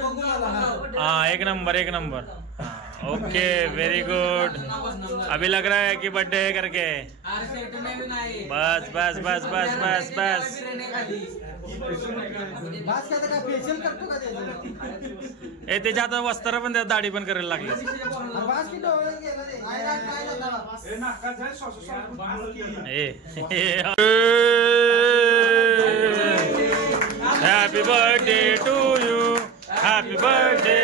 हाँ एक नंबर एक नंबर ओके वेरी गुड अभी लग रहा है कि बर्थडे है करके बस बस बस बस बस बस ए त्याच्या आता वस्त्र पण त्या दाढी पण करायला लागली happy birthday to you happy birthday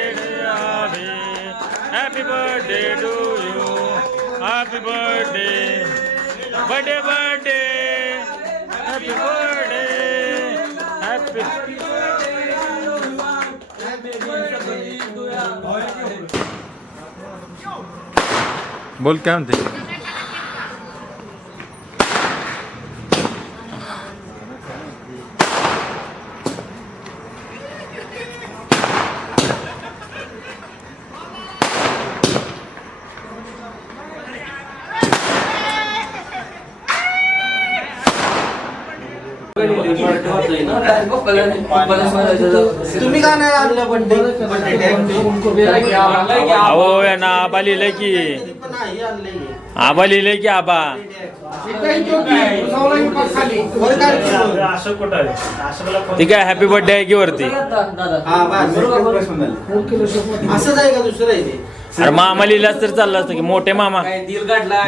happy birthday to you happy birthday birthday birthday happy birthday happy बोल काय म्हणते तुम्ही का नाही आणलं बड्डे अहो यांना आबा लिहिलंय की. आबा लिहिलंय की आबा. वर काढ की वर. ती काय हॅपी बर्थडे आहे? की वरती? हा बस. असंच आहे का दुसरं आहे ते? अरे मामा लिहिलाच तर चाललं असतं की मोठे मामा.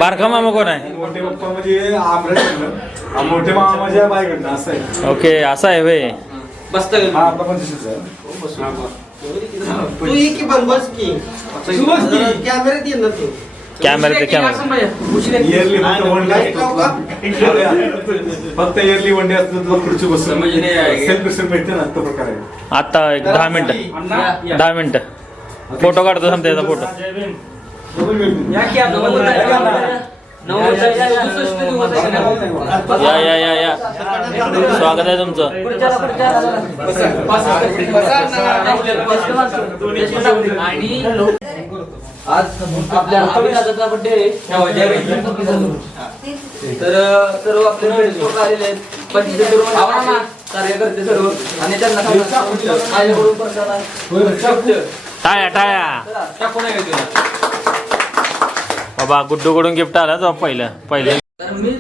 बारका मामा कोण आहे? मोठे पप्पा म्हणजे आमरस मोठे मामा माझ्या बायकडनं असं आहे. ओके असं आहे वे हा आपला पंचवीस आहे. तू ये की बन बस की. कॅमेऱ्यात ये ना तू. कॅमेरा ते कॅमेरा इयरली फक्त इयरली वन डे असतं तुला खुर्ची बसून म्हणजे. सेल्फ भेटते ना तो प्रकार आहे. आता एक दहा मिनिटं. दहा मिनिटं. फोटो काढतो थांबते याचा फोटो. या या या या स्वागत आहे तुमचं. आज आपल्या तर सर्व आपले लोक आलेले आहेत. पंचवीस कार्यकर्ते सर्व आणि त्यांना माझ्याकडून प्रसाद शब्द टाळ्या टाळ्या. बाबा गुड्डू कडून गिफ्ट आला तो पहिलं पहिलं. तर मी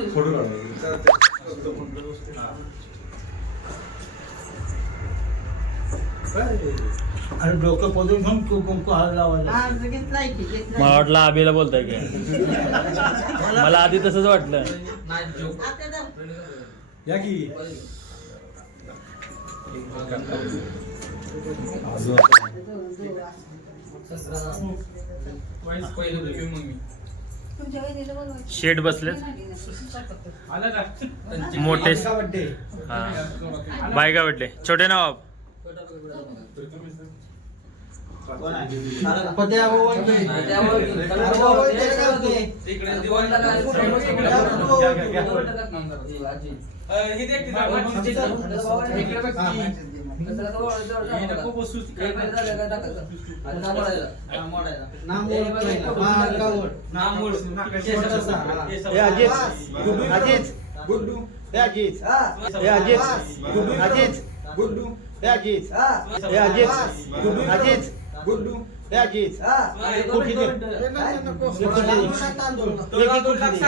आणि डोकं पदून घेऊन कुंकू हात लावायला मला वाटलं आबीला बोलताय की. मला आधी तसंच वाटलं. या की. शेड बसले. मोठे. बायगा वाटले छोटे नाव तिकडे हा नवाब पत्या बाबा की. नाम ओळख ओळख. केसाचा, हा. हे अजित. अजित. गुड्डू. हे अजित. हे. अजित. अजित. गुड्डू. हे अजित. हे. अजित. अजित. गुड्डू. हे अजित. कुठे दे? तांदूळ, तांदूळ. एक एक कुठे दे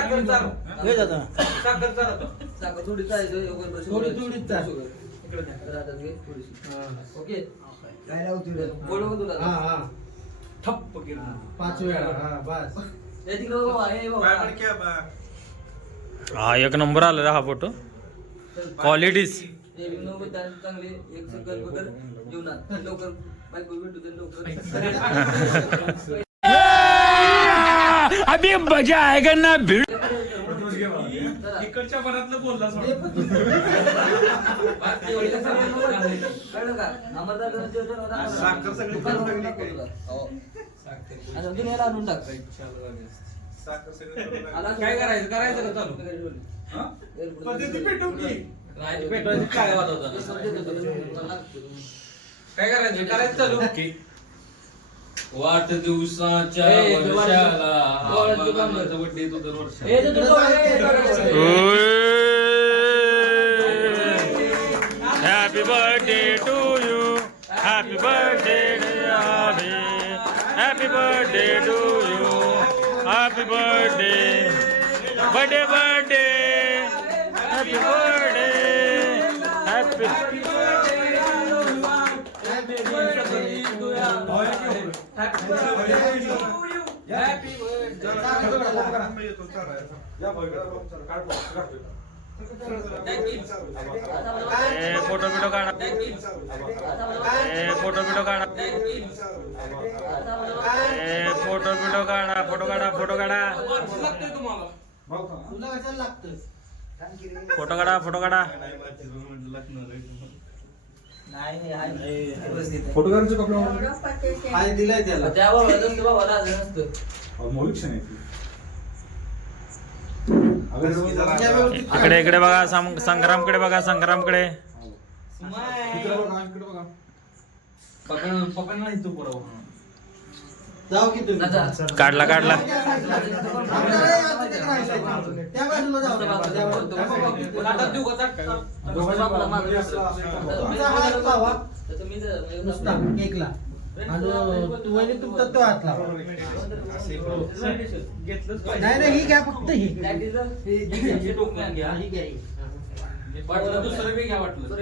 हे दादा. थोडी थोडी चाल. ओके? हा हा. पाच वेळा हा बस. हा एक नंबर आला रे हा फोटो क्वालिटीज चांगले एक वगैरे जीवनात लवकर. बायको भेटू दे लवकर. अभी मजा आएगा ना भीड़. इकडच्या मनातलं बोलला आणून टाक. काय करायचं? करायचं का चालू? काय करायचं? करायचं चालू? वाट दिवसाच्या ए, वर्षाला डोळ्यात दुकान भर. बाबांचा birthday येतो दरवर्षी. ए, ते तुझं डोळे, happy birthday to you happy birthday happy birthday to you happy birthday birthday birthday happy birthday happy Photo बिटो काढा फोटो बिटो काढा फोटो बिटो काढा फोटो काढा फोटो काढा तुला कशाला लागतं फोटो काढा फोटो काढा नाही कपडे दिलाय त्याला त्यावर मोहित क्षण त्या इकडे इकडे बघा संग्रामकडे बघा संग्रामकडे. काढला काढला. त्या म्हणजे आणि तू वहिनी तुमचा तो हात लावा नाही नाही ही घ्या फक्त ही घ्या. ही ही. वाटलं दुसरं बी वाटलं?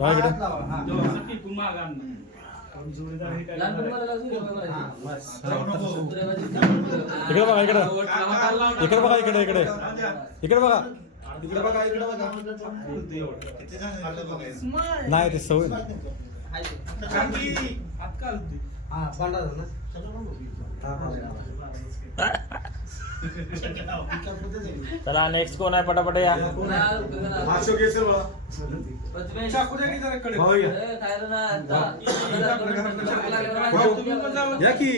हात लावा हा. हा. बस. इकडे बघा इकडे इकडे बघा इकडे इकडे इकडे बघा इकडे बघा इकडे बघा नाही ते सवय हा पांढरा झाला ना. चला नेक्स्ट कोण आहे पटापट या प्रथमेश. भाऊ या. ए, खायला ना आता. या की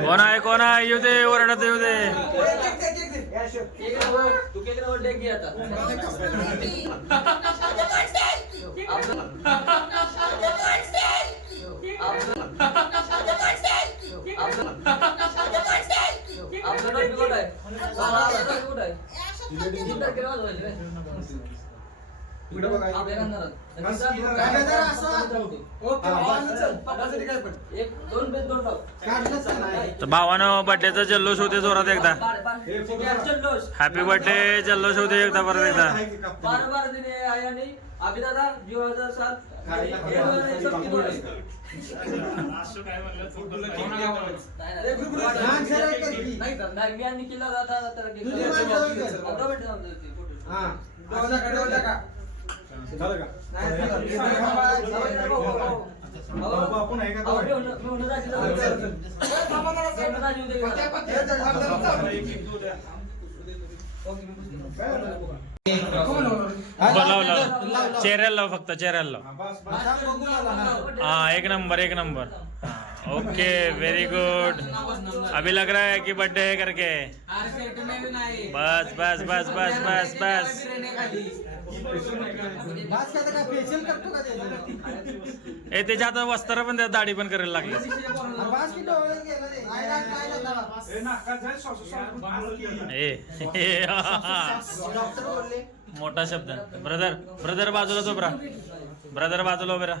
कोण आहे कोण आहे? येऊ दे ओरडत येऊ दे. तू केक वर डेक घे आता आपलं डॉक्टर कुठं आहे आपलं डॉक्टर कुठं आहे तीन तारखेला वाजवायचे काय? आपल्या घरात. काय जरा असं. एक दोन बेस दोन टाक. काढलंच का नाही? तर भावानं बड्डेचा जल्लोष होते जोरात एकदा. हॅपी बर्थडे जल्लोष होते एकदा परत एकदा. बार दिने आहे आणि अभि दादा जीव हजार सात हे मी आणि दादा आपण आहे का चेहऱ्याला लाव फक्त चेहऱ्याला लाव. हाँ एक नंबर एक नंबर. ओके वेरी गुड अभी लग रहा है कि बर्थडे है करके बस बस बस बस बस बस बास काय काय फेशियल करतो का त्याचं? ए त्याच्या आता वस्त्र पण त्या दाढी पण करायला लागली अरे बास की डोळ्यात गेलं रे. काय नाही, काय नाही त्याला. ए ए, डॉक्टर बोलले मोठा शब्द ब्रदर ब्रदर बाजूला झोपरा ब्रदर बाजूला उभे राहा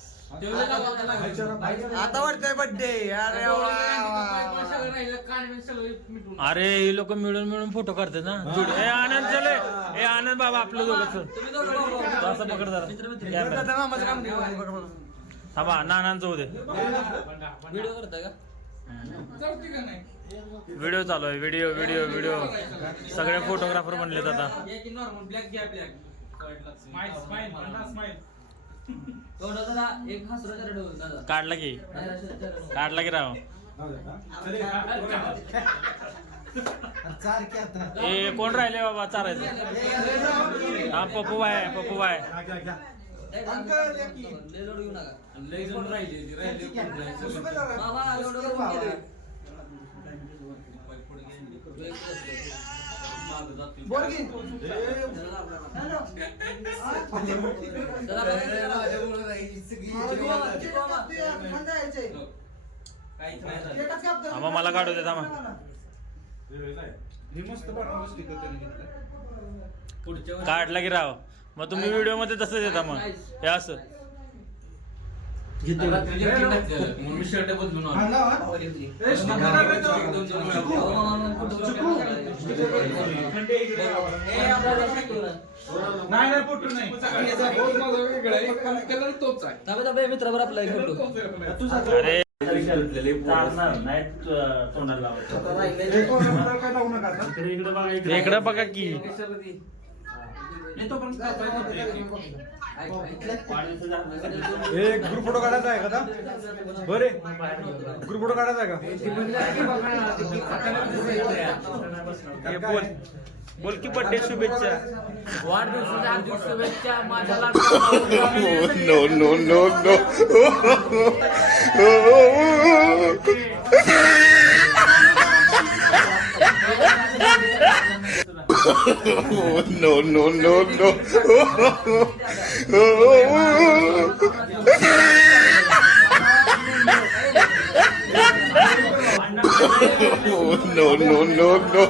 आता वाटतंय बर्थडे अरे अरे हे लोक मिळून मिळून फोटो काढतात ना. जुड- ए आनंद चले ए. आनंद बाबा आपलं दोघं तुम्ही दोघं बघा. तो असं पकड जरा. कॅमेरा. थांबा नानांचं होते व्हिडिओ करताय का? व्हिडिओ चालू आहे. Video video video. सगळे फोटोग्राफर बनलेत आता. जरा एक दादा. काढला की. नाही. काढला की राव. चार ए कोण राहिले बाबा चारायचं? हा हा पप्पू बाय पप्पू बाय. घ्या, घ्या, घ्या. अंकल, या की. लय लोड घेऊ नका. लय जण राहिले राहिले? करून गेले. मला काढू दे थांबा. हे काढला की राव. मग तुम्ही व्हिडिओमध्ये तसंच येता मग. हे असं. शर्ट बदलून आलो. हा ना, हा? आपला. अरे आता. इकडं बघा की. एक ग्रुप फोटो काढायचा आहे का आता? बरे. ग्रुप फोटो काढायचा आहे का? हे बोल. बोल की बड्डे शुभेच्छा. वाढदिवसाच्या हार्दिक शुभेच्छा माझ्या no, no, no, no. no, no, no, no. no, no, no, no.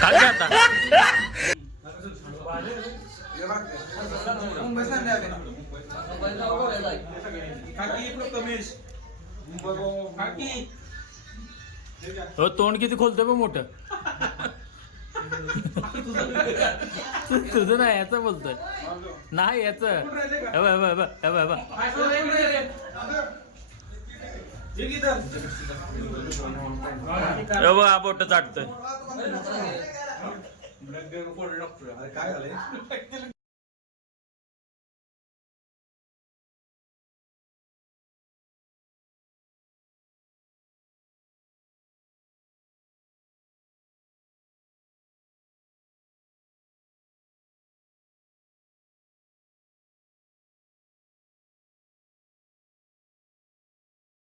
खाली आता मुंबई सांगले आले. हो तोंड किती खोलतो बघ मोठं. तुझं नाही याच बोलतोय. नाही याच. हा बोट चाटतोय. काय झालंय?